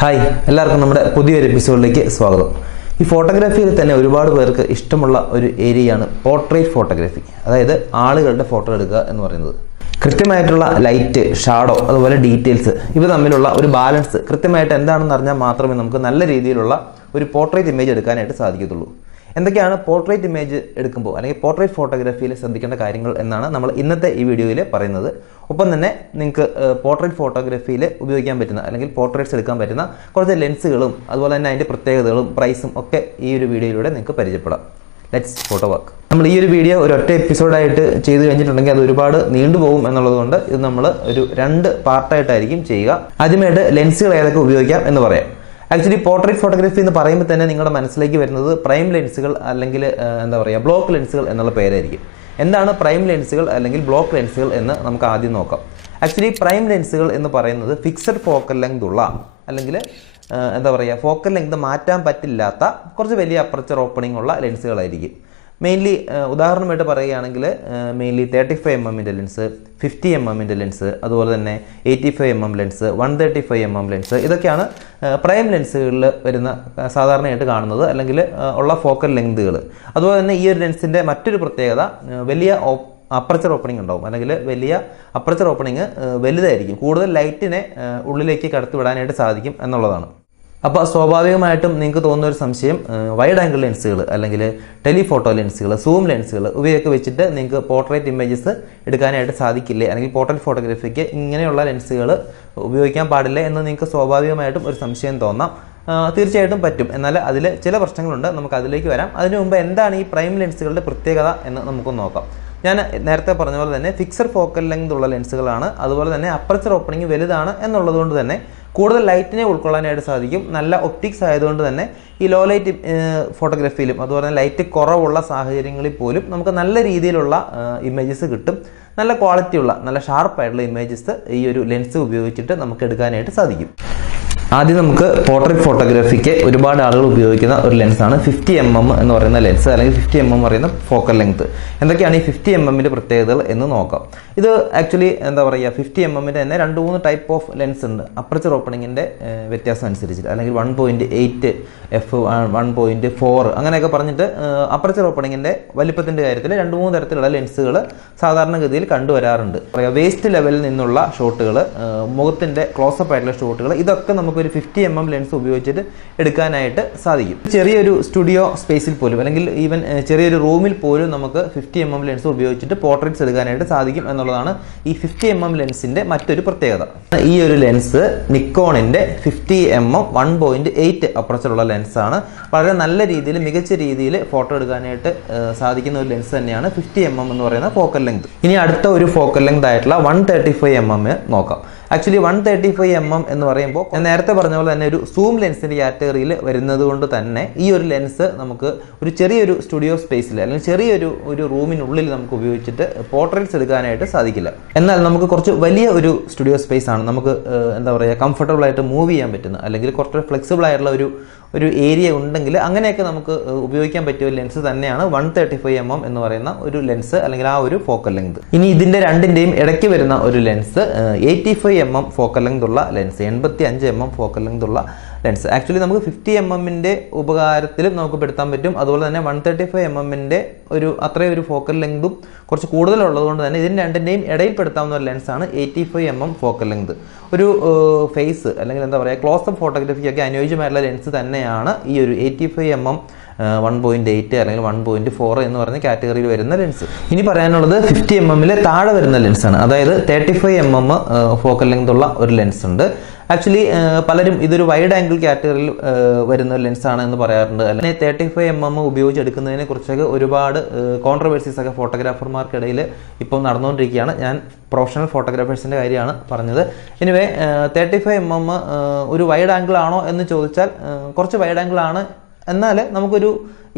Hi എല്ലാവർക്കും നമ്മുടെ പുതിയൊരു എപ്പിസോഡിലേക്ക് സ്വാഗതം. ഈ ഫോട്ടോഗ്രാഫിയിൽ തന്നെ ഒരുപാട് പേർക്ക് ഇഷ്ടമുള്ള ഒരു ഏരിയയാണ് പോർട്രേറ്റ് ഫോട്ടോഗ്രാഫി. അതായത് ആളുകളുടെ ഫോട്ടോ എടുക്കുക എന്ന് പറയുന്നത്. കൃത്യമായിട്ടുള്ള ലൈറ്റ്, ഷാഡോ, അതുപോലെ ഡീറ്റെയിൽസ് ഇവ തമ്മിലുള്ള ഒരു ബാലൻസ് കൃത്യമായിട്ട് എന്താണെന്ന് അറിഞ്ഞാൽ മാത്രമേ നമുക്ക് നല്ല രീതിയിലുള്ള ഒരു പോർട്രേറ്റ് ഇമേജ് എടുക്കാനായിട്ട് സാധിക്കത്തുള്ളൂ. എന്തൊക്കെയാണ് പോർട്രേറ്റ് ഇമേജ് എടുക്കുമ്പോൾ അല്ലെങ്കിൽ പോർട്രേറ്റ് ഫോട്ടോഗ്രാഫിയിൽ ശ്രദ്ധിക്കേണ്ട കാര്യങ്ങൾ എന്നാണ് നമ്മൾ ഇന്നത്തെ ഈ വീഡിയോയിൽ പറയുന്നത്. ഒപ്പം തന്നെ നിങ്ങൾക്ക് പോർട്രേറ്റ് ഫോട്ടോഗ്രാഫിയിൽ ഉപയോഗിക്കാൻ പറ്റുന്ന അല്ലെങ്കിൽ പോർട്രേറ്റ്സ് എടുക്കാൻ പറ്റുന്ന കുറച്ച് ലെൻസുകളും അതുപോലെ തന്നെ അതിൻ്റെ പ്രത്യേകതകളും പ്രൈസും ഒക്കെ ഈ ഒരു വീഡിയോയിലൂടെ നിങ്ങൾക്ക് പരിചയപ്പെടാം. Let's photo work. നമ്മൾ ഈ ഒരു വീഡിയോ ഒരൊറ്റ എപ്പിസോഡായിട്ട് ചെയ്ത് കഴിഞ്ഞിട്ടുണ്ടെങ്കിൽ അത് ഒരുപാട് നീണ്ടുപോകും എന്നുള്ളത് കൊണ്ട് ഇത് നമ്മൾ ഒരു 2 പാർട്ടായിട്ടായിരിക്കും ചെയ്യുക. ആദ്യമായിട്ട് ലെൻസുകൾ ഏതൊക്കെ ഉപയോഗിക്കാം എന്ന് പറയാം. ആക്ച്വലി പോർട്രേറ്റ് ഫോട്ടോഗ്രാഫി എന്ന് പറയുമ്പോൾ തന്നെ നിങ്ങളുടെ മനസ്സിലേക്ക് വരുന്നത് പ്രൈം ലെൻസുകൾ അല്ലെങ്കിൽ ബ്ലോക്ക് ലെൻസുകൾ എന്നുള്ള പേരായിരിക്കും. എന്താണ് പ്രൈം ലെൻസുകൾ അല്ലെങ്കിൽ ബ്ലോക്ക് ലെൻസുകൾ എന്ന് നമുക്ക് ആദ്യം നോക്കാം. ആക്ച്വലി പ്രൈം ലെൻസുകൾ എന്ന് പറയുന്നത് ഫിക്സഡ് ഫോക്കൽ ലെങ്ത് ഉള്ള അല്ലെങ്കിൽ ഫോക്കൽ ലെങ്ത് മാറ്റാൻ പറ്റില്ലാത്ത കുറച്ച് വലിയ അപ്പർച്ചർ ഓപ്പണിംഗ് ഉള്ള ലെൻസുകളായിരിക്കും. മെയിൻലി ഉദാഹരണമായിട്ട് പറയുകയാണെങ്കിൽ mainly 35mm lens, 50mm lens, അതുപോലെ തന്നെ 85mm ലെൻസ്, 135mm ലെൻസ്, ഇതൊക്കെയാണ് പ്രൈം ലെൻസുകളിൽ വരുന്ന സാധാരണയായിട്ട് കാണുന്നത് അല്ലെങ്കിൽ ഉള്ള ഫോക്കൽ ലെങ്തുകൾ. അതുപോലെ തന്നെ ഈ ഒരു ലെൻസിൻ്റെ മറ്റൊരു പ്രത്യേകത വലിയ അപ്പർച്ചർ ഓപ്പണിംഗ് ഉണ്ടാവും അല്ലെങ്കിൽ വലിയ അപ്പർച്ചർ ഓപ്പണിംഗ് വലുതായിരിക്കും. കൂടുതൽ ലൈറ്റിനെ ഉള്ളിലേക്ക് കടത്തിവിടാനായിട്ട് സാധിക്കും എന്നുള്ളതാണ്. അപ്പോൾ സ്വാഭാവികമായിട്ടും നിങ്ങൾക്ക് തോന്നുന്ന ഒരു സംശയം, വൈഡ് ആംഗിൾ ലെൻസുകൾ അല്ലെങ്കിൽ ടെലിഫോട്ടോ ലെൻസുകൾ, സൂം ലെൻസുകൾ ഇവയൊക്കെ വെച്ചിട്ട് നിങ്ങൾക്ക് പോർട്രേറ്റ് ഇമേജസ് എടുക്കാനായിട്ട് സാധിക്കില്ലേ, അല്ലെങ്കിൽ പോർട്രേറ്റ് ഫോട്ടോഗ്രാഫിക്ക് ഇങ്ങനെയുള്ള ലെൻസുകൾ ഉപയോഗിക്കാൻ പാടില്ല എന്ന് നിങ്ങൾക്ക് സ്വാഭാവികമായിട്ടും ഒരു സംശയം തോന്നാം. തീർച്ചയായിട്ടും പറ്റും, എന്നാൽ അതിൽ ചില പ്രശ്നങ്ങളുണ്ട്. നമുക്ക് അതിലേക്ക് വരാം. അതിനു മുമ്പ് എന്താണ് ഈ പ്രൈം ലെൻസുകളുടെ പ്രത്യേകത എന്ന് നമുക്കൊന്ന് നോക്കാം. ഞാൻ നേരത്തെ പറഞ്ഞ പോലെ തന്നെ ഫിക്സഡ് ഫോക്കൽ ലെങ്ത് ഉള്ള ലെൻസുകളാണ്. അതുപോലെ തന്നെ അപ്പർച്ചർ ഓപ്പണിംഗ് വലുതാണ് എന്നുള്ളത് കൊണ്ട് തന്നെ കൂടുതൽ ലൈറ്റിനെ ഉൾക്കൊള്ളാനായിട്ട് സാധിക്കും. നല്ല ഒപ്റ്റിക്സ് ആയതുകൊണ്ട് തന്നെ ഈ ലോ ലൈറ്റ് ഫോട്ടോഗ്രാഫിയിലും അതുപോലെ തന്നെ ലൈറ്റ് കുറവുള്ള സാഹചര്യങ്ങളിൽ പോലും നമുക്ക് നല്ല രീതിയിലുള്ള ഇമേജസ് കിട്ടും. നല്ല ക്വാളിറ്റിയുള്ള നല്ല ഷാർപ്പായിട്ടുള്ള ഇമേജസ് ഈ ഒരു ലെൻസ് ഉപയോഗിച്ചിട്ട് നമുക്ക് എടുക്കാനായിട്ട് സാധിക്കും. ആദ്യം നമുക്ക് പോർട്രേറ്റ് ഫോട്ടോഗ്രാഫിക്ക് ഒരുപാട് ആളുകൾ ഉപയോഗിക്കുന്ന ഒരു ലെൻസാണ് 50mm എന്ന് പറയുന്ന ലെൻസ് അല്ലെങ്കിൽ 50mm പറയുന്ന ഫോക്കൽ ലെങ്ത്. എന്തൊക്കെയാണ് ഈ 50mm പ്രത്യേകതകൾ എന്ന് നോക്കാം. ഇത് ആക്ച്വലി 50mm തന്നെ 2-3 ടൈപ്പ് ഓഫ് ലെൻസ് ഉണ്ട്. അപ്പർച്ചർ ഓപ്പണിങ്ങിൻ്റെ വ്യത്യാസം അനുസരിച്ചിട്ട് അല്ലെങ്കിൽ 1.8 f, 1.4 അങ്ങനെയൊക്കെ പറഞ്ഞിട്ട് അപ്പർച്ചർ ഓപ്പണിങ്ങിൻ്റെ വലിപ്പത്തിൻ്റെ കാര്യത്തിൽ 2-3 തരത്തിലുള്ള ലെൻസുകൾ സാധാരണഗതിയിൽ കണ്ടുവരാറുണ്ട്. വേസ്റ്റ് ലെവലിൽ നിന്നുള്ള ഷോട്ടുകൾ, മുഖത്തിൻ്റെ ക്ലോസപ്പ് ആയിട്ടുള്ള ഷോട്ടുകൾ, ഇതൊക്കെ നമുക്കൊരു 50mm ലെൻസ് ഉപയോഗിച്ചിട്ട് എടുക്കാനായിട്ട് സാധിക്കും. ചെറിയൊരു സ്റ്റുഡിയോ സ്പേസിൽ പോലും അല്ലെങ്കിൽ ഈവൻ ചെറിയൊരു റൂമിൽ പോലും നമുക്ക് 50mm ലെൻസ് ഉപയോഗിച്ചിട്ട് പോർട്രേറ്റ്സ് എടുക്കാനായിട്ട് സാധിക്കും എന്നുള്ളതാണ് ഈ 50mm ലെൻസിൻ്റെ മറ്റൊരു പ്രത്യേകത. ഈ ഒരു ലെൻസ് നിക്കോണിൻ്റെ 50mm 1.8 അപ്പർച്ചറുള്ള ലെൻസാണ്. വളരെ നല്ല രീതിയിൽ മികച്ച രീതിയിൽ ഫോട്ടോ എടുക്കാനായിട്ട് സാധിക്കുന്ന ഒരു ലെൻസ് തന്നെയാണ് 50mm എന്ന് പറയുന്ന ഫോക്കൽ ലെങ്ത്. ഇനി അടുത്ത ഒരു ഫോക്കൽ ലെങ്ത് ആയിട്ടുള്ള 135mm നോക്കാം. ആക്ച്വലി 135mm എന്ന് പറയുമ്പോൾ ഞാൻ നേരത്തെ പറഞ്ഞ പോലെ തന്നെ ഒരു സൂം ലെൻസിൻ്റെ കാറ്റഗറിയിൽ വരുന്നത് കൊണ്ട് തന്നെ ഈ ഒരു ലെൻസ് നമുക്ക് ഒരു ചെറിയൊരു സ്റ്റുഡിയോ സ്പേസിൽ അല്ലെങ്കിൽ ചെറിയൊരു റൂമിനുള്ളിൽ നമുക്ക് ഉപയോഗിച്ചിട്ട് പോർട്രേറ്റ്സ് എടുക്കാനായിട്ട് സാധിക്കില്ല. എന്നാൽ നമുക്ക് കുറച്ച് വലിയ ഒരു സ്റ്റുഡിയോ സ്പേസ് ആണ്, നമുക്ക് കംഫർട്ടബിൾ ആയിട്ട് മൂവ് ചെയ്യാൻ പറ്റുന്ന അല്ലെങ്കിൽ കുറച്ച് ഫ്ലെക്സിബിൾ ആയിട്ടുള്ള ഒരു ഏരിയ ഉണ്ടെങ്കിൽ അങ്ങനെയൊക്കെ നമുക്ക് ഉപയോഗിക്കാൻ പറ്റിയ ഒരു ലെൻസ് തന്നെയാണ് 135mm എന്ന് പറയുന്ന ഒരു ലെൻസ് അല്ലെങ്കിൽ ആ ഒരു ഫോക്കൽ ലെങ്ത്. ഇനി ഇതിൻ്റെ രണ്ടിൻ്റെയും ഇടയ്ക്ക് വരുന്ന ഒരു ലെൻസ് 85mm ഫോക്കൽ ലെങ്ത് ഉള്ള ലെൻസ്, 85mm ഫോക്കൽ ലെങ്ത് ഉള്ള ലെൻസ്. ആക്ച്വലി നമുക്ക് 50mmൻ്റെ ഉപകാരത്തിലും നമുക്ക് പെടുത്താൻ പറ്റും. അതുപോലെ തന്നെ 135mmൻ്റെ അത്രയും ഒരു ഫോക്കൽ ലെങ്തും കുറച്ച് കൂടുതലുള്ളത് കൊണ്ട് തന്നെ ഇതിന് രണ്ടിൻ്റെയും ഇടയിൽ പെടുത്താവുന്ന ഒരു ലെൻസാണ് 85mm ഫോക്കൽ ലെങ്ത്. ഒരു ഫേസ് അല്ലെങ്കിൽ ക്ലോസപ്പ് ഫോട്ടോഗ്രാഫിക്കൊക്കെ അനുയോജ്യമായിട്ടുള്ള ലെൻസ് തന്നെയാണ് ഈ ഒരു 85mm 1.8 അല്ലെങ്കിൽ 1.4 എന്ന് പറഞ്ഞ കാറ്റഗറിയിൽ വരുന്ന ലെൻസ്. ഇനി പറയാനുള്ളത് 50mmലെ താഴെ വരുന്ന ലെൻസാണ്. അതായത് 35mm ഫോക്കൽ ലെങ്ത് ഉള്ള ഒരു ലെൻസ് ഉണ്ട്. ആക്ച്വലി പലരും ഇതൊരു വൈഡ് ആംഗിൾ കാറ്റഗറിയിൽ വരുന്ന ലെൻസാണ് എന്ന് പറയാറുണ്ട്. അല്ലെങ്കിൽ 35mm ഉപയോഗിച്ചെടുക്കുന്നതിനെ കുറിച്ചൊക്കെ ഒരുപാട് കോൺട്രവേഴ്സീസ് ഒക്കെ ഫോട്ടോഗ്രാഫർമാർക്കിടയിൽ ഇപ്പോൾ നടന്നുകൊണ്ടിരിക്കുകയാണ്. ഞാൻ പ്രൊഫഷണൽ ഫോട്ടോഗ്രാഫേഴ്സിൻ്റെ കാര്യമാണ് പറഞ്ഞത്. എനിവേ 35mm ഒരു വൈഡ് ആംഗിൾ ആണോ എന്ന് ചോദിച്ചാൽ കുറച്ച് വൈഡ് ആംഗിൾ ആണ്. എന്നാൽ നമുക്കൊരു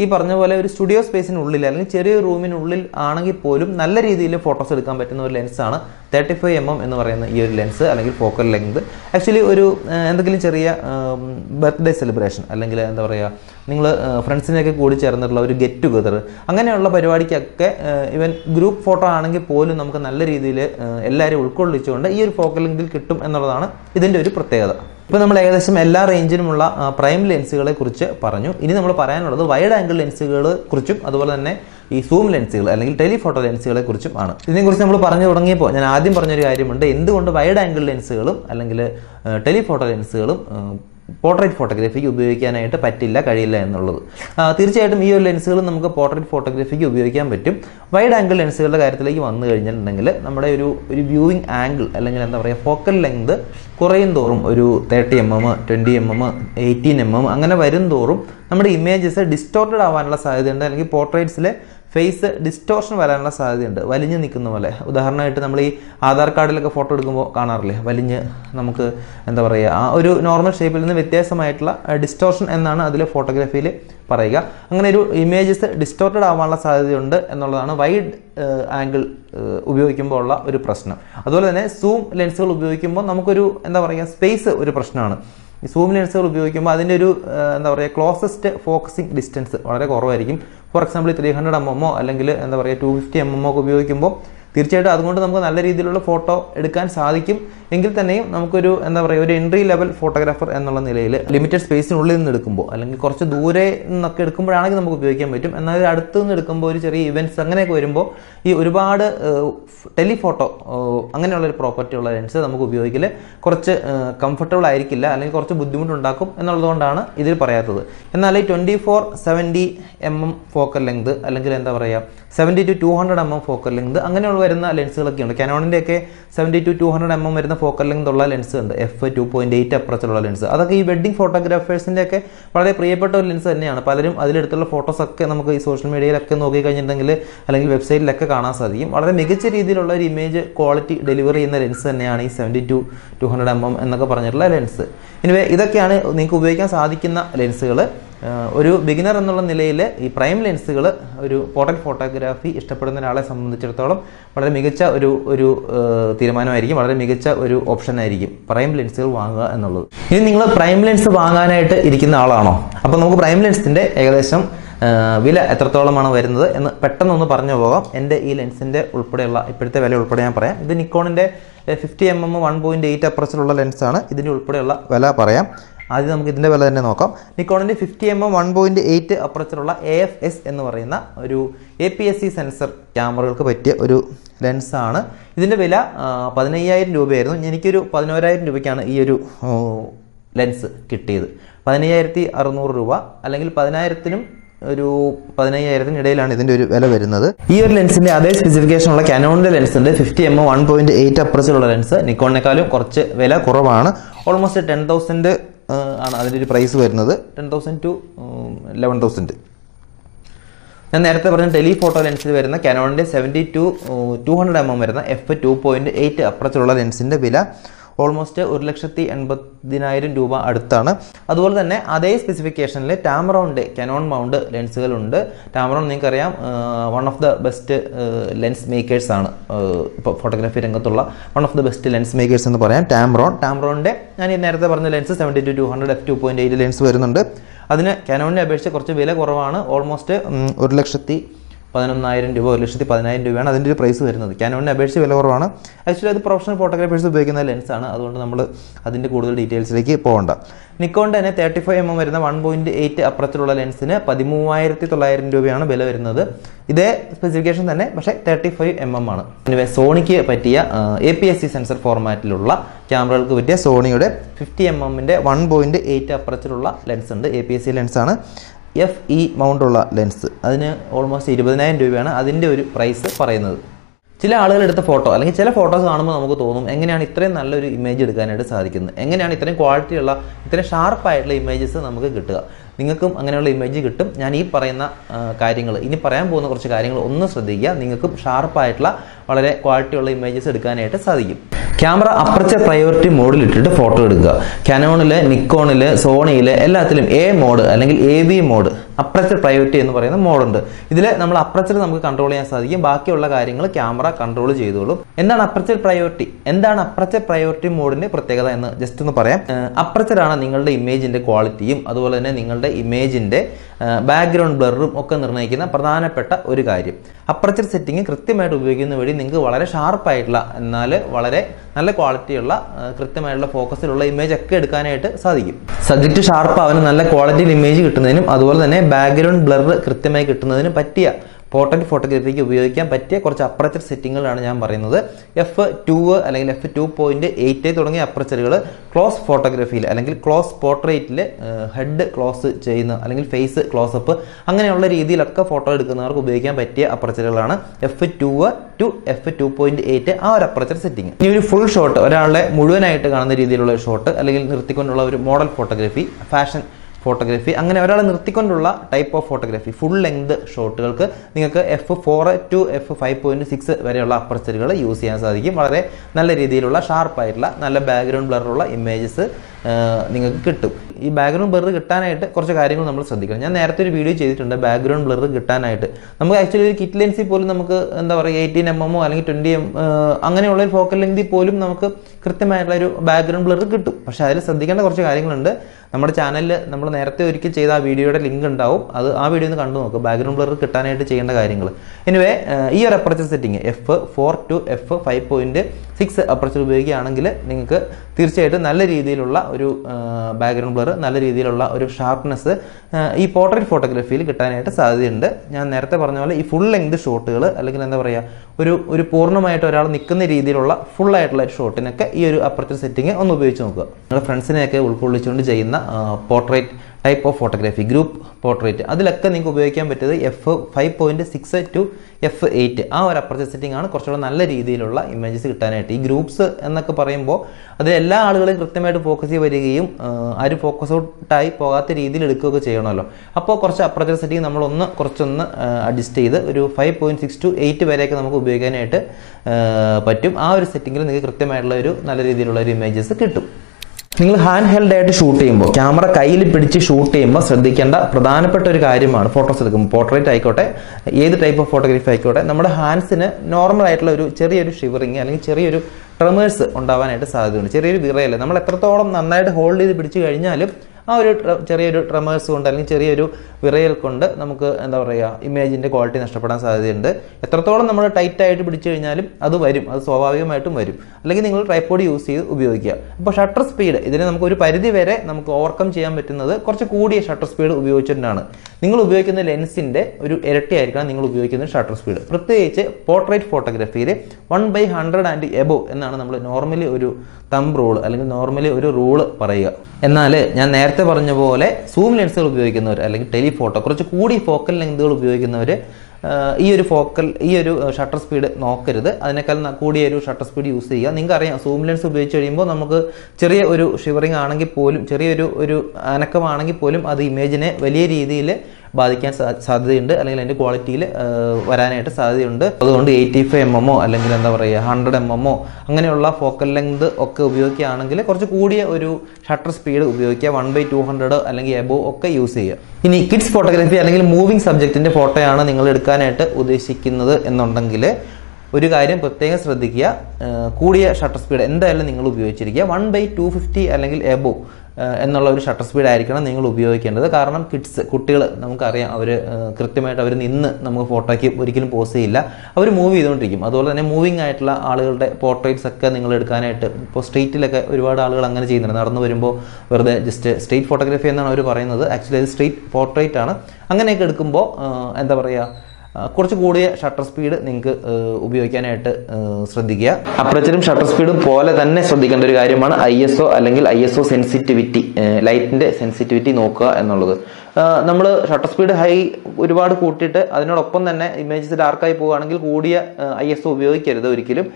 ഈ പറഞ്ഞ പോലെ ഒരു സ്റ്റുഡിയോ സ്പേസിനുള്ളിൽ അല്ലെങ്കിൽ ചെറിയ റൂമിനുള്ളിൽ ആണെങ്കിൽ പോലും നല്ല രീതിയിൽ ഫോട്ടോസ് എടുക്കാൻ പറ്റുന്ന ഒരു ലെൻസാണ് 35mm എന്ന് പറയുന്ന ഈ ഒരു ലെൻസ് അല്ലെങ്കിൽ ഫോക്കൽ ലെങ്ത്. ആക്ച്വലി ഒരു എന്തെങ്കിലും ചെറിയ ബർത്ത്ഡേ സെലിബ്രേഷൻ അല്ലെങ്കിൽ എന്താ പറയുക, നിങ്ങൾ ഫ്രണ്ട്സിനെയൊക്കെ കൂടി ചേർന്നിട്ടുള്ള ഒരു ഗെറ്റ് ടുഗദർ അങ്ങനെയുള്ള പരിപാടിക്കൊക്കെ ഇവൻ ഗ്രൂപ്പ് ഫോട്ടോ ആണെങ്കിൽ പോലും നമുക്ക് നല്ല രീതിയിൽ എല്ലാവരും ഉൾക്കൊള്ളിച്ചുകൊണ്ട് ഈ ഒരു ഫോക്കൽ ലെങ്തിൽ കിട്ടും എന്നുള്ളതാണ് ഇതിൻ്റെ ഒരു പ്രത്യേകത. ഇപ്പോൾ നമ്മൾ ഏകദേശം എല്ലാ റേഞ്ചിനുമുള്ള പ്രൈം ലെൻസുകളെ കുറിച്ച് പറഞ്ഞു. ഇനി നമ്മൾ പറയാനുള്ളത് വൈഡ് ആംഗിൾ ലെൻസുകളെ കുറിച്ചും അതുപോലെ തന്നെ ഈ സൂം ലെൻസുകൾ അല്ലെങ്കിൽ ടെലിഫോട്ടോ ലെൻസുകളെ കുറിച്ചും ആണ്. ഇതിനെക്കുറിച്ച് നമ്മൾ പറഞ്ഞു തുടങ്ങിയപ്പോൾ ഞാൻ ആദ്യം പറഞ്ഞൊരു കാര്യമുണ്ട്, എന്തുകൊണ്ട് വൈഡ് ആംഗിൾ ലെൻസുകളും അല്ലെങ്കിൽ ടെലിഫോട്ടോ ലെൻസുകളും പോർട്രേറ്റ് ഫോട്ടോഗ്രാഫിക്ക് ഉപയോഗിക്കാനായിട്ട് കഴിയില്ല എന്നുള്ളത്. തീർച്ചയായിട്ടും ഈ ഒരു ലെൻസുകൾ നമുക്ക് പോർട്രേറ്റ് ഫോട്ടോഗ്രാഫിക്ക് ഉപയോഗിക്കാൻ പറ്റും. വൈഡ് ആംഗിൾ ലെൻസുകളുടെ കാര്യത്തിലേക്ക് വന്നു കഴിഞ്ഞിട്ടുണ്ടെങ്കിൽ നമ്മുടെ ഒരു വ്യൂവിങ് ആംഗിൾ അല്ലെങ്കിൽ എന്താ പറയുക ഫോക്കൽ ലെങ്ത് കുറയും തോറും ഒരു 30mm 20mm 18mm അങ്ങനെ വരും തോറും നമ്മുടെ ഇമേജസ് ഡിസ്റ്റോർട്ടഡ് ആവാനുള്ള സാധ്യതയുണ്ട്, അല്ലെങ്കിൽ പോർട്രേറ്റ്സിലെ ഫേസ് ഡിസ്റ്റോർഷൻ വരാനുള്ള സാധ്യതയുണ്ട്, വലിഞ്ഞ് നിൽക്കുന്ന പോലെ. ഉദാഹരണമായിട്ട് നമ്മൾ ഈ ആധാർ കാർഡിലൊക്കെ ഫോട്ടോ എടുക്കുമ്പോൾ കാണാറില്ലേ, വലിഞ്ഞ് നമുക്ക് എന്താ പറയുക ആ ഒരു നോർമൽ ഷേപ്പിൽ നിന്ന് വ്യത്യാസമായിട്ടുള്ള ഡിസ്റ്റോർഷൻ എന്നാണ് അതിൽ ഫോട്ടോഗ്രാഫിയിൽ പറയുക. അങ്ങനെ ഒരു ഇമേജസ് ഡിസ്റ്റോർട്ടഡ് ആവാനുള്ള സാധ്യതയുണ്ട് എന്നുള്ളതാണ് വൈഡ് ആംഗിൾ ഉപയോഗിക്കുമ്പോൾ ഉള്ള ഒരു പ്രശ്നം. അതുപോലെ തന്നെ സൂം ലെൻസുകൾ ഉപയോഗിക്കുമ്പോൾ നമുക്കൊരു എന്താ പറയുക സ്പേസ് ഒരു പ്രശ്നമാണ്. ഈ സൂം ലെൻസുകൾ ഉപയോഗിക്കുമ്പോൾ അതിൻ്റെ ഒരു എന്താ പറയുക ക്ലോസസ്റ്റ് ഫോക്കസിങ് ഡിസ്റ്റൻസ് വളരെ കുറവായിരിക്കും. ഫോർ എക്സാമ്പിൾ 300mm അല്ലെങ്കിൽ എന്താ പറയുക 250mm ഒക്കെ ഉപയോഗിക്കുമ്പോൾ തീർച്ചയായിട്ടും അതുകൊണ്ട് നമുക്ക് നല്ല രീതിയിലുള്ള ഫോട്ടോ എടുക്കാൻ സാധിക്കും. എങ്കിൽ തന്നെയും നമുക്കൊരു എന്താ പറയുക ഒരു എൻട്രി ലെവൽ ഫോട്ടോഗ്രാഫർ എന്നുള്ള നിലയിൽ ലിമിറ്റഡ് സ്പേസിനുള്ളിൽ നിന്ന് എടുക്കുമ്പോൾ അല്ലെങ്കിൽ കുറച്ച് ദൂരെ നിന്നൊക്കെ എടുക്കുമ്പോഴാണെങ്കിൽ നമുക്ക് ഉപയോഗിക്കാൻ പറ്റും. എന്നാൽ അടുത്ത് നിന്ന് എടുക്കുമ്പോൾ ഒരു ചെറിയ ഇവൻറ്റ്സ് അങ്ങനെയൊക്കെ വരുമ്പോൾ ഈ ഒരുപാട് ടെലിഫോട്ടോ അങ്ങനെയുള്ളൊരു പ്രോപ്പർട്ടി ഉള്ള ലെൻസ് നമുക്ക് ഉപയോഗിക്കൽ കുറച്ച് കംഫർട്ടബിൾ ആയിരിക്കില്ല, അല്ലെങ്കിൽ കുറച്ച് ബുദ്ധിമുട്ടുണ്ടാക്കും എന്നുള്ളതുകൊണ്ടാണ് ഇതിൽ പറയാത്തത്. എന്നാൽ ഈ 24-70mm ഫോക്കൽ ലെങ്ത് അല്ലെങ്കിൽ എന്താ പറയുക 70 to 200mm ഫോക്കൽ ലെങ്ത് അങ്ങനെയുള്ള വരുന്ന ലെൻസുകളൊക്കെ ഉണ്ട്. കാനോണിൻ്റെയൊക്കെ 70 to 200mm വരുന്ന ഫോക്കൽ ലെങ്ത് ഉള്ള ലെൻസ് ഉണ്ട്, f2.8 അപ്രച്ചുള്ള ലെൻസ്. അതൊക്കെ ഈ വെഡ്ഡിംഗ് ഫോട്ടോഗ്രാഫേഴ്സിൻ്റെ ഒക്കെ വളരെ പ്രിയപ്പെട്ട ഒരു ലെൻസ് തന്നെയാണ്. പലരും അതിലെടുത്തുള്ള ഫോട്ടോസൊക്കെ നമുക്ക് ഈ സോഷ്യൽ മീഡിയയിലൊക്കെ നോക്കിക്കഴിഞ്ഞിട്ടുണ്ടെങ്കിൽ അല്ലെങ്കിൽ വെബ്സൈറ്റിലൊക്കെ കാണാൻ സാധിക്കും. വളരെ മികച്ച രീതിയിലുള്ള ഒരു ഇമേജ് ക്വാളിറ്റി ഡെലിവറി ചെയ്യുന്ന ലെൻസ് തന്നെയാണ് ഈ 70 to 200mm എന്നൊക്കെ പറഞ്ഞിട്ടുള്ള ലെൻസ്. ഇനി ഇതൊക്കെയാണ് നിങ്ങൾക്ക് ഉപയോഗിക്കാൻ സാധിക്കുന്ന ലെൻസുകൾ. ഒരു ബിഗിനർ എന്നുള്ള നിലയിൽ ഈ പ്രൈം ലെൻസുകൾ ഒരു പോർട്രേറ്റ് ഫോട്ടോഗ്രാഫി ഇഷ്ടപ്പെടുന്ന ഒരാളെ സംബന്ധിച്ചിടത്തോളം വളരെ മികച്ച ഒരു തീരുമാനമായിരിക്കും, വളരെ മികച്ച ഒരു ഓപ്ഷൻ ആയിരിക്കും പ്രൈം ലെൻസുകൾ വാങ്ങുക എന്നുള്ളത്. ഇനി നിങ്ങൾ പ്രൈം ലെൻസ് വാങ്ങാനായിട്ട് ഇരിക്കുന്ന ആളാണോ? അപ്പോൾ നമുക്ക് പ്രൈം ലെൻസിൻ്റെ ഏകദേശം വില എത്രത്തോളമാണ് വരുന്നത് എന്ന് പെട്ടെന്നൊന്ന് പറഞ്ഞു പോകാം. എൻ്റെ ഈ ലെൻസിൻ്റെ ഉൾപ്പെടെയുള്ള ഇപ്പോഴത്തെ വില ഉൾപ്പെടെ ഞാൻ പറയാം. ഇത് നിക്കോണിൻ്റെ 50mm 1.8 അപ്രച്ചിലുള്ള ലെൻസാണ്. ഇതിൻ്റെ ഉൾപ്പെടെയുള്ള വില പറയാം. ആദ്യം നമുക്ക് ഇതിൻ്റെ വില തന്നെ നോക്കാം. നിക്കോണിൻ്റെ 50mm 1.8 അപ്രച്ചറുള്ള AFS എന്ന് പറയുന്ന ഒരു APS-C സെൻസർ ക്യാമറകൾക്ക് പറ്റിയ ഒരു ലെൻസാണ്. ഇതിൻ്റെ വില 15,000 രൂപയായിരുന്നു. എനിക്കൊരു 11,000 രൂപയ്ക്കാണ് ഈ ഒരു ലെൻസ് കിട്ടിയത്. 15,600 രൂപ അല്ലെങ്കിൽ 10,000-നും ഒരു 15,000-നും ഇടയിലാണ് ഇതിൻ്റെ ഒരു വില വരുന്നത്. ഈ ഒരു ലെൻസിൻ്റെ അതേ സ്പെസിഫിക്കേഷനുള്ള കാനോണിൻ്റെ ലെൻസ് ഉണ്ട്. 50mm 1.8 അപ്രച്ചിലുള്ള ലെൻസ് നിക്കോണിനേക്കാളും കുറച്ച് വില കുറവാണ്. ഓൾമോസ്റ്റ് 10,000 ആണ് അതിൻ്റെ ഒരു പ്രൈസ് വരുന്നത്. 10,000 to 11,000. ഞാൻ നേരത്തെ പറഞ്ഞ ടെലിഫോട്ടോ ലെൻസിൽ വരുന്ന കാനോണിൻ്റെ 70 to 200mm വരുന്ന f2.8 അപ്രച്ചുള്ള ലെൻസിൻ്റെ വില ഓൾമോസ്റ്റ് 1,80,000 രൂപ അടുത്താണ്. അതുപോലെ തന്നെ അതേ സ്പെസിഫിക്കേഷനിൽ ടാമറോണിൻ്റെ കാനോൺ മൗണ്ട് ലെൻസുകളുണ്ട്. ടാമറോൺ നിങ്ങൾക്കറിയാം one of the best lens makers ആണ്. ഇപ്പോൾ ഫോട്ടോഗ്രാഫി രംഗത്തുള്ള one of the best lens makers എന്ന് പറയാം ടാമറോണിൻ്റെ ഞാൻ ഈ നേരത്തെ പറഞ്ഞ ലെൻസ് 70 to 200 f2.8 ലെൻസ് വരുന്നുണ്ട്. അതിന് കാനോണിനെ അപേക്ഷിച്ച് കുറച്ച് വില കുറവാണ്. ഓൾമോസ്റ്റ് 1,11,000 രൂപ 1,10,000 രൂപയാണ് അതിൻ്റെ ഒരു പ്രൈസ് വരുന്നത്. കാനോണിനെ അപേക്ഷിച്ച് വില കുറവാണ്. ആക്ച്വലി അത് പ്രൊഫഷണൽ ഫോട്ടോഗ്രാഫേഴ്സ് ഉപയോഗിക്കുന്ന ലെൻസാണ്. അതുകൊണ്ട് നമ്മൾ അതിൻ്റെ കൂടുതൽ ഡീറ്റെയിൽസിലേക്ക് പോകണ്ട. നിക്കോണിൻ്റെ തന്നെ 35mm വരുന്ന 1.8 അപ്രച്ചിലുള്ള ലെൻസിന് 13,900 രൂപയാണ് വില വരുന്നത്. ഇതേ സ്പെസിഫിക്കേഷൻ തന്നെ, പക്ഷേ 35mm ആണ്. പിന്നെ സോണിക്ക് പറ്റിയ APS-C സെൻസർ ഫോർമാറ്റിലുള്ള ക്യാമറകൾക്ക് പറ്റിയ സോണിയുടെ 50mm 1.8 അപ്രച്ചിലുള്ള ലെൻസ് ഉണ്ട്. APS-C ലെൻസാണ്. FE മൗണ്ടുള്ള ലെൻസ് അതിന് ഓൾമോസ്റ്റ് 20,000 രൂപയാണ് അതിൻ്റെ ഒരു പ്രൈസ് പറയുന്നത്. ചില ആളുകൾ എടുത്ത ഫോട്ടോ അല്ലെങ്കിൽ ചില ഫോട്ടോസ് കാണുമ്പോൾ നമുക്ക് തോന്നും എങ്ങനെയാണ് ഇത്രയും നല്ലൊരു ഇമേജ് എടുക്കാനായിട്ട് സാധിക്കുന്നത്, എങ്ങനെയാണ് ഇത്രയും ക്വാളിറ്റിയുള്ള ഇത്രയും ഷാർപ്പായിട്ടുള്ള ഇമേജസ് നമുക്ക് കിട്ടുക. നിങ്ങൾക്കും അങ്ങനെയുള്ള ഇമേജ് കിട്ടും. ഞാൻ ഈ പറയുന്ന കാര്യങ്ങൾ ഇനി പറയാൻ പോകുന്ന കുറച്ച് കാര്യങ്ങൾ ഒന്ന് ശ്രദ്ധിക്കുക. നിങ്ങൾക്കും ഷാർപ്പായിട്ടുള്ള വളരെ ക്വാളിറ്റിയുള്ള ഇമേജസ് എടുക്കാനായിട്ട് സാധിക്കും. ക്യാമറ അപ്പർച്ചർ പ്രയോറിറ്റി മോഡിൽ ഇട്ടിട്ട് ഫോട്ടോ എടുക്കുക. കാനോണിൽ, നിക്കോണിൽ, സോണിയിൽ എല്ലാത്തിലും A മോഡ് അല്ലെങ്കിൽ AV മോഡ് അപ്പർച്ചർ പ്രയോറിറ്റി എന്ന് പറയുന്ന മോഡുണ്ട്. ഇതിൽ നമ്മൾ അപ്പർച്ചർ നമുക്ക് കൺട്രോൾ ചെയ്യാൻ സാധിക്കും, ബാക്കിയുള്ള കാര്യങ്ങൾ ക്യാമറ കൺട്രോൾ ചെയ്തോളും. എന്താണ് അപ്പർച്ചർ പ്രയോറിറ്റി? എന്താണ് അപ്പർച്ചർ പ്രയോറിറ്റി മോഡിന്റെ പ്രത്യേകത എന്ന് ജസ്റ്റ് ഒന്ന് പറയാം. അപ്പർച്ചർ ആണ് നിങ്ങളുടെ ഇമേജിന്റെ ക്വാളിറ്റിയും അതുപോലെ തന്നെ നിങ്ങളുടെ ഇമേജിന്റെ ബാക്ക്ഗ്രൗണ്ട് ബ്ലറും ഒക്കെ നിർണ്ണയിക്കുന്ന പ്രധാനപ്പെട്ട ഒരു കാര്യം. അപ്പർച്ചർ സെറ്റിംഗ് കൃത്യമായിട്ട് ഉപയോഗിക്കുന്ന വഴി നിങ്ങൾക്ക് വളരെ ഷാർപ്പായിട്ടുള്ള എന്നാൽ വളരെ നല്ല ക്വാളിറ്റിയുള്ള കൃത്യമായിട്ടുള്ള ഫോക്കസിലുള്ള ഇമേജ് ഒക്കെ എടുക്കാനായിട്ട് സാധിക്കും. സബ്ജക്റ്റ് ഷാർപ്പ് ആവാനും നല്ല ക്വാളിറ്റിയിൽ ഇമേജ് കിട്ടുന്നതിനും അതുപോലെ തന്നെ ബാക്ക്ഗ്രൗണ്ട് ബ്ലർ കൃത്യമായി കിട്ടുന്നതിനും പറ്റിയ പോർട്രേറ്റ് ഫോട്ടോഗ്രാഫിക്ക് ഉപയോഗിക്കാൻ പറ്റിയ കുറച്ച് അപ്പർച്ചർ സെറ്റിങ്ങുകളാണ് ഞാൻ പറയുന്നത്. F2 അല്ലെങ്കിൽ F2.8 തുടങ്ങിയ അപ്പർച്ചറുകൾ ക്ലോസ് ഫോട്ടോഗ്രാഫിയിൽ അല്ലെങ്കിൽ ക്ലോസ് പോർട്രേറ്റിൽ ഹെഡ് ക്ലോസ് ചെയ്യുന്ന അല്ലെങ്കിൽ ഫേസ് ക്ലോസപ്പ് അങ്ങനെയുള്ള രീതിയിലൊക്കെ ഫോട്ടോ എടുക്കുന്നവർക്ക് ഉപയോഗിക്കാൻ പറ്റിയ അപ്പർച്ചറുകളാണ് F2 to F2.8 ആ ഒരു അപ്പർച്ചർ സെറ്റിംഗ്. ഇനി ഒരു ഫുൾ ഷോട്ട്, ഒരാളുടെ മുഴുവനായിട്ട് കാണുന്ന രീതിയിലുള്ള ഒരു ഷോട്ട് അല്ലെങ്കിൽ നിർത്തിക്കൊണ്ടുള്ള ഒരു മോഡൽ ഫോട്ടോഗ്രാഫി, ഫാഷൻ ഫോട്ടോഗ്രാഫി, അങ്ങനെ ഒരാളെ നിർത്തിക്കൊണ്ടുള്ള type of photography, full length ഷോട്ടുകൾക്ക് നിങ്ങൾക്ക് F4 to F5.6 വരെയുള്ള അപ്പർച്ചറുകൾ യൂസ് ചെയ്യാൻ സാധിക്കും. വളരെ നല്ല രീതിയിലുള്ള ഷാർപ്പായിട്ടുള്ള നല്ല ബാക്ക്ഗ്രൗണ്ട് ബ്ലറുള്ള ഇമേജസ് നിങ്ങൾക്ക് കിട്ടും. ഈ ബാക്ക്ഗ്രൗണ്ട് ബ്ലർ കിട്ടാനായിട്ട് കുറച്ച് കാര്യങ്ങൾ നമ്മൾ ശ്രദ്ധിക്കണം. ഞാൻ നേരത്തെ ഒരു വീഡിയോ ചെയ്തിട്ടുണ്ട് ബാക്ക്ഗ്രൗണ്ട് ബ്ലർ കിട്ടാനായിട്ട്. നമുക്ക് ആക്ച്വലി ഒരു കിറ്റ് ലെൻസിൽ പോലും നമുക്ക് എന്താ പറയുക 18mm അല്ലെങ്കിൽ 20mm അങ്ങനെയുള്ള ഒരു ഫോക്കൽ ലെങ്തിൽ പോലും നമുക്ക് കൃത്യമായിട്ടുള്ള ഒരു ബാക്ക്ഗ്രൗണ്ട് ബ്ലർ കിട്ടും. പക്ഷെ അതിൽ ശ്രദ്ധിക്കേണ്ട കുറച്ച് കാര്യങ്ങളുണ്ട്. നമ്മുടെ ചാനലിൽ നമ്മൾ നേരത്തെ ഒരിക്കൽ ചെയ്ത ആ വീഡിയോയുടെ ലിങ്ക് ഉണ്ടാവും, ആ വീഡിയോ ഒന്ന് കണ്ടു നോക്കുക, ബാക്ക്ഗ്രൗണ്ട് ബ്ലർ കിട്ടാനായിട്ട് ചെയ്യേണ്ട കാര്യങ്ങൾ. എനിവേ ഈ ഒരു aperture setting F4 to F5.6 aperture ഉപയോഗിക്കുകയാണെങ്കിൽ നിങ്ങൾക്ക് തീർച്ചയായിട്ടും നല്ല രീതിയിലുള്ള ഒരു ബാക്ക്ഗ്രൗണ്ട് ബ്ലർ, നല്ല രീതിയിലുള്ള ഒരു ഷാർപ്നെസ് ഈ പോർട്രേറ്റ് ഫോട്ടോഗ്രാഫിയിൽ കിട്ടാനായിട്ട് സാധ്യതയുണ്ട്. ഞാൻ നേരത്തെ പറഞ്ഞ പോലെ ഈ ഫുൾ ലെങ്ത് ഷോട്ടുകൾ അല്ലെങ്കിൽ എന്താ പറയുക ഒരു പൂർണ്ണമായിട്ട് ഒരാൾ നിൽക്കുന്ന രീതിയിലുള്ള ഫുൾ ആയിട്ടുള്ള ഷോട്ടിനൊക്കെ ഈ ഒരു അപ്പർച്ചർ സെറ്റിംഗ് ഒന്ന് ഉപയോഗിച്ച് നോക്കുക. നിങ്ങളുടെ ഫ്രണ്ട്സിനെയൊക്കെ ഉൾക്കൊള്ളിച്ചുകൊണ്ട് ചെയ്യുന്ന portrait type of photography, group portrait, അതിലൊക്കെ നിങ്ങൾക്ക് ഉപയോഗിക്കാൻ പറ്റിയത് F5.6 to F8 ആ ഒരു അപ്പർച്ചർ സെറ്റിംഗ് ആണ് കുറച്ചുകൂടെ നല്ല രീതിയിലുള്ള ഇമേജസ് കിട്ടാനായിട്ട്. ഈ ഗ്രൂപ്പ്സ് എന്നൊക്കെ പറയുമ്പോൾ അത് എല്ലാ ആളുകളെയും കൃത്യമായിട്ട് ഫോക്കസ് ചെയ്ത് വരികയും ആരും ഫോക്കസ് ഔട്ടായി പോകാത്ത രീതിയിൽ എടുക്കുകയൊക്കെ ചെയ്യണമല്ലോ. അപ്പോൾ കുറച്ച് അപ്പർച്ചർ സെറ്റിംഗ് നമ്മളൊന്ന് കുറച്ചൊന്ന് അഡ്ജസ്റ്റ് ചെയ്ത് ഒരു 5.6 to 8 വരെയൊക്കെ നമുക്ക് ഉപയോഗിക്കാനായിട്ട് പറ്റും. ആ ഒരു സെറ്റിംഗിൽ നിങ്ങൾക്ക് കൃത്യമായിട്ടുള്ള ഒരു നല്ല രീതിയിലുള്ള ഒരു ഇമേജസ് കിട്ടും. നിങ്ങൾ ഹാൻഡ് ഹെൽഡ് ആയിട്ട് ഷൂട്ട് ചെയ്യുമ്പോൾ, ക്യാമറ കയ്യിൽ പിടിച്ച് ഷൂട്ട് ചെയ്യുമ്പോൾ ശ്രദ്ധിക്കേണ്ട പ്രധാനപ്പെട്ട ഒരു കാര്യമാണ് ഫോട്ടോസ് എടുക്കുമ്പോൾ, പോർട്രേറ്റ് ആയിക്കോട്ടെ ഏത് ടൈപ്പ് ഓഫ് ഫോട്ടോഗ്രാഫി ആയിക്കോട്ടെ, നമ്മുടെ ഹാൻഡ്സിന് നോർമൽ ആയിട്ടുള്ള ഒരു ചെറിയൊരു ഷിവറിങ് അല്ലെങ്കിൽ ചെറിയൊരു ട്രെമേഴ്സ് ഉണ്ടാവാനായിട്ട് സാധ്യതയുണ്ട്. ചെറിയൊരു വിറയൽ നമ്മൾ എത്രത്തോളം നന്നായിട്ട് ഹോൾഡ് ചെയ്ത് പിടിച്ചു കഴിഞ്ഞാലും ആ ഒരു ചെറിയൊരു ട്രെമേഴ്സ് കൊണ്ട് അല്ലെങ്കിൽ ചെറിയൊരു വിറയൽ കൊണ്ട് നമുക്ക് എന്താ പറയുക ഇമേജിൻ്റെ ക്വാളിറ്റി നഷ്ടപ്പെടാൻ സാധ്യതയുണ്ട്. എത്രത്തോളം നമ്മൾ ടൈറ്റായിട്ട് പിടിച്ചു കഴിഞ്ഞാലും അത് വരും, അത് സ്വാഭാവികമായിട്ടും വരും. അല്ലെങ്കിൽ നിങ്ങൾ ട്രൈപോഡ് യൂസ് ചെയ്ത് ഉപയോഗിക്കുക. അപ്പോൾ ഷട്ടർ സ്പീഡ് ഇതിനെ നമുക്ക് ഒരു പരിധി വരെ നമുക്ക് ഓവർകം ചെയ്യാൻ പറ്റുന്നത് കുറച്ച് കൂടിയ ഷട്ടർ സ്പീഡ് ഉപയോഗിച്ചിട്ടാണ്. നിങ്ങൾ ഉപയോഗിക്കുന്ന ലെൻസിൻ്റെ ഒരു ഇരട്ടിയായിരിക്കണം നിങ്ങൾ ഉപയോഗിക്കുന്ന ഷട്ടർ സ്പീഡ്. പ്രത്യേകിച്ച് പോർട്രേറ്റ് ഫോട്ടോഗ്രാഫിയിൽ 1/100 and above എന്നാണ് നമ്മൾ നോർമലി ഒരു തമ്പ് റൂൾ അല്ലെങ്കിൽ നോർമലി ഒരു റൂള് പറയുക. എന്നാൽ ഞാൻ നേരത്തെ പറഞ്ഞ പോലെ സൂം ലെൻസുകൾ ഉപയോഗിക്കുന്നവർ അല്ലെങ്കിൽ ടെലിഫോട്ടോ കുറച്ച് കൂടി ഫോക്കൽ ലെങ്തുകൾ ഉപയോഗിക്കുന്നവർ ഈ ഒരു ഷട്ടർ സ്പീഡ് നോക്കരുത്. അതിനേക്കാൾ കൂടിയ ഒരു ഷട്ടർ സ്പീഡ് യൂസ് ചെയ്യുക. നിങ്ങൾക്ക് അറിയാം സൂം ലെൻസ് ഉപയോഗിച്ച് കഴിയുമ്പോൾ നമുക്ക് ചെറിയ ഒരു ഷിവറിങ് ആണെങ്കിൽ പോലും ചെറിയൊരു അനക്കമാണെങ്കിൽ പോലും അത് ഇമേജിനെ വലിയ രീതിയിൽ ബാധിക്കാൻ സാധ്യതയുണ്ട് അല്ലെങ്കിൽ അതിൻ്റെ ക്വാളിറ്റിയിൽ വരാനായിട്ട് സാധ്യതയുണ്ട്. അതുകൊണ്ട് 85mm അല്ലെങ്കിൽ എന്താ പറയുക 100mm അങ്ങനെയുള്ള ഫോക്കൽ ലെങ്ത് ഒക്കെ ഉപയോഗിക്കുകയാണെങ്കിൽ കുറച്ച് കൂടിയ ഒരു ഷട്ടർ സ്പീഡ് ഉപയോഗിക്കുക. 1/200 അല്ലെങ്കിൽ എബോവ് ഒക്കെ യൂസ് ചെയ്യുക. ഇനി കിഡ്സ് ഫോട്ടോഗ്രാഫി അല്ലെങ്കിൽ മൂവിങ് സബ്ജക്റ്റിൻ്റെ ഫോട്ടോയാണ് നിങ്ങൾ എടുക്കാനായിട്ട് ഉദ്ദേശിക്കുന്നത് എന്നുണ്ടെങ്കിൽ ഒരു കാര്യം പ്രത്യേകം ശ്രദ്ധിക്കുക, കൂടിയ ഷട്ടർ സ്പീഡ് എന്തായാലും നിങ്ങൾ ഉപയോഗിച്ചിരിക്കുക. 1/250 അല്ലെങ്കിൽ എബോവ് എന്നുള്ള ഒരു ഷട്ടർ സ്പീഡ് ആയിരിക്കണം നിങ്ങൾ ഉപയോഗിക്കേണ്ടത്. കാരണം കുട്ടികൾ നമുക്കറിയാം അവർ കൃത്യമായിട്ട് അവർ നിന്ന് നമുക്ക് ഫോട്ടോയ്ക്ക് ഒരിക്കലും പോസ് ചെയ്യില്ല, അവർ മൂവ് ചെയ്തുകൊണ്ടിരിക്കും. അതുപോലെ തന്നെ മൂവിങ് ആയിട്ടുള്ള ആളുകളുടെ പോർട്രേറ്റ്സ് ഒക്കെ നിങ്ങൾ എടുക്കാനായിട്ട് ഇപ്പോൾ സ്ട്രീറ്റിലൊക്കെ ഒരുപാട് ആളുകൾ അങ്ങനെ ചെയ്യുന്നുണ്ട്. നടന്നു വരുമ്പോൾ വെറുതെ ജസ്റ്റ് സ്ട്രീറ്റ് ഫോട്ടോഗ്രാഫി എന്നാണ് അവർ പറയുന്നത്, ആക്ച്വലി അത് സ്ട്രീറ്റ് പോർട്രേറ്റ് ആണ്. അങ്ങനെയൊക്കെ എടുക്കുമ്പോൾ എന്താ പറയുക കുറച്ച് കൂടിയ ഷട്ടർ സ്പീഡ് നിങ്ങൾക്ക് ഉപയോഗിക്കാനായിട്ട് ശ്രദ്ധിക്കുക. അപ്പർച്ചറും ഷട്ടർ സ്പീഡും പോലെ തന്നെ ശ്രദ്ധിക്കേണ്ട ഒരു കാര്യമാണ് ISO അല്ലെങ്കിൽ ISO സെൻസിറ്റിവിറ്റി, ലൈറ്റിൻ്റെ സെൻസിറ്റിവിറ്റി നോക്കുക എന്നുള്ളത്. നമ്മൾ ഷട്ടർ സ്പീഡ് ഹൈ ഒരുപാട് കൂട്ടിയിട്ട് അതിനോടൊപ്പം തന്നെ ഇമേജസ് ഡാർക്കായി പോവുകയാണെങ്കിൽ കൂടിയ ISO ഉപയോഗിക്കരുത് ഒരിക്കലും.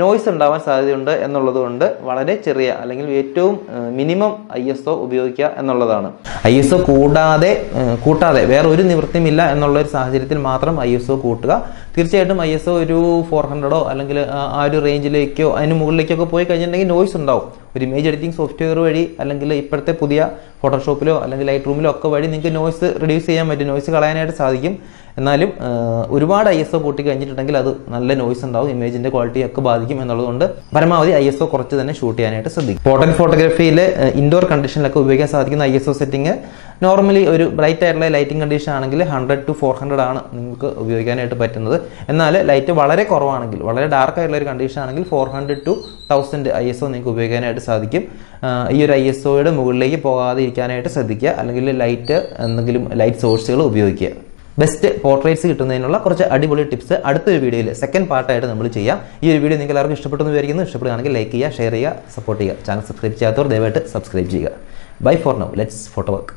നോയ്സ് ഉണ്ടാവാൻ സാധ്യതയുണ്ട് എന്നുള്ളത് കൊണ്ട് വളരെ ചെറിയ അല്ലെങ്കിൽ ഏറ്റവും മിനിമം ISO ഉപയോഗിക്കുക എന്നുള്ളതാണ്. ISO കൂട്ടാതെ വേറെ ഒരു നിവൃത്തിയുമില്ല എന്നുള്ള ഒരു സാഹചര്യത്തിൽ മാത്രം ISO കൂട്ടുക. തീർച്ചയായിട്ടും ISO ഒരു 400 അല്ലെങ്കിൽ ആ ഒരു റേഞ്ചിലേക്കോ അതിന് മുകളിലേക്കൊക്കെ പോയി കഴിഞ്ഞിട്ടുണ്ടെങ്കിൽ നോയ്സ് ഉണ്ടാവും. ഒരു ഇമേജ് എഡിറ്റിംഗ് സോഫ്റ്റ്വെയർ വഴി അല്ലെങ്കിൽ ഇപ്പോഴത്തെ പുതിയ ഫോട്ടോഷോപ്പിലോ അല്ലെങ്കിൽ ലൈറ്റ് റൂമിലോ ഒക്കെ വഴി നിങ്ങൾക്ക് നോയ്സ് റിഡ്യൂസ് ചെയ്യാൻ പറ്റും, നോയ്സ് കളയാനായിട്ട് സാധിക്കും. എന്നാലും ഒരുപാട് ISO കൂട്ടി കഴിഞ്ഞിട്ടുണ്ടെങ്കിൽ അത് നല്ല നോയ്സ് ഉണ്ടാവും, ഇമേജിന്റെ ക്വാളിറ്റി ഒക്കെ ബാധിക്കും എന്നുള്ളതുകൊണ്ട് പരമാവധി ISO കുറച്ച് തന്നെ ഷൂട്ട് ചെയ്യാനായിട്ട് ശ്രദ്ധിക്കും. പോർട്രേറ്റ് ഫോട്ടോഗ്രാഫിയിൽ ഇൻഡോർ കണ്ടീഷനിലൊക്കെ ഉപയോഗിക്കാൻ സാധിക്കുന്ന ISO സെറ്റിംഗ് നോർമലി ഒരു ബ്രൈറ്റ് ആയിട്ടുള്ള ലൈറ്റിംഗ് കണ്ടീഷൻ ആണെങ്കിൽ 100 to 400 ആണ് നിങ്ങൾക്ക് ഉപയോഗിക്കാനായിട്ട് പറ്റുന്നത്. എന്നാൽ ലൈറ്റ് വളരെ കുറവാണെങ്കിൽ, വളരെ ഡാർക്ക് ആയിട്ടുള്ള ഒരു കണ്ടീഷൻ ആണെങ്കിൽ 400 to 1000 ISO നിങ്ങൾക്ക് ഉപയോഗിക്കാനായിട്ട് സാധിക്കും. ഈ ഒരു ISOയുടെ മുകളിലേക്ക് പോകാതെ ഇരിക്കാനായിട്ട് ശ്രദ്ധിക്കുക, അല്ലെങ്കിൽ എന്തെങ്കിലും ലൈറ്റ് സോഴ്സുകൾ ഉപയോഗിക്കുക. ബെസ്റ്റ് പോർട്രേറ്റ്സ് കിട്ടുന്നതിനുള്ള കുറച്ച് അടിപൊളി ടിപ്സ് അടുത്തൊരു വീഡിയോയിൽ സെക്കൻഡ് പാർട്ടായിട്ട് നമ്മൾ ചെയ്യാം. ഈ ഒരു വീഡിയോ നിങ്ങൾക്ക് എല്ലാവർക്കും ഇഷ്ടപ്പെട്ടെന്ന് വിചാരിക്കുന്നു. ഇഷ്ടപ്പെടുകയാണെങ്കിൽ ലൈക്ക് ചെയ്യുക, ഷെയർ ചെയ്യുക, സപ്പോർട്ട് ചെയ്യുക. ചാനൽ സബ്സ്ക്രൈബ് ചെയ്യാത്തവർ ദയവായിട്ട് സബ്സ്ക്രൈബ് ചെയ്യുക. Bye for now, let's photo work.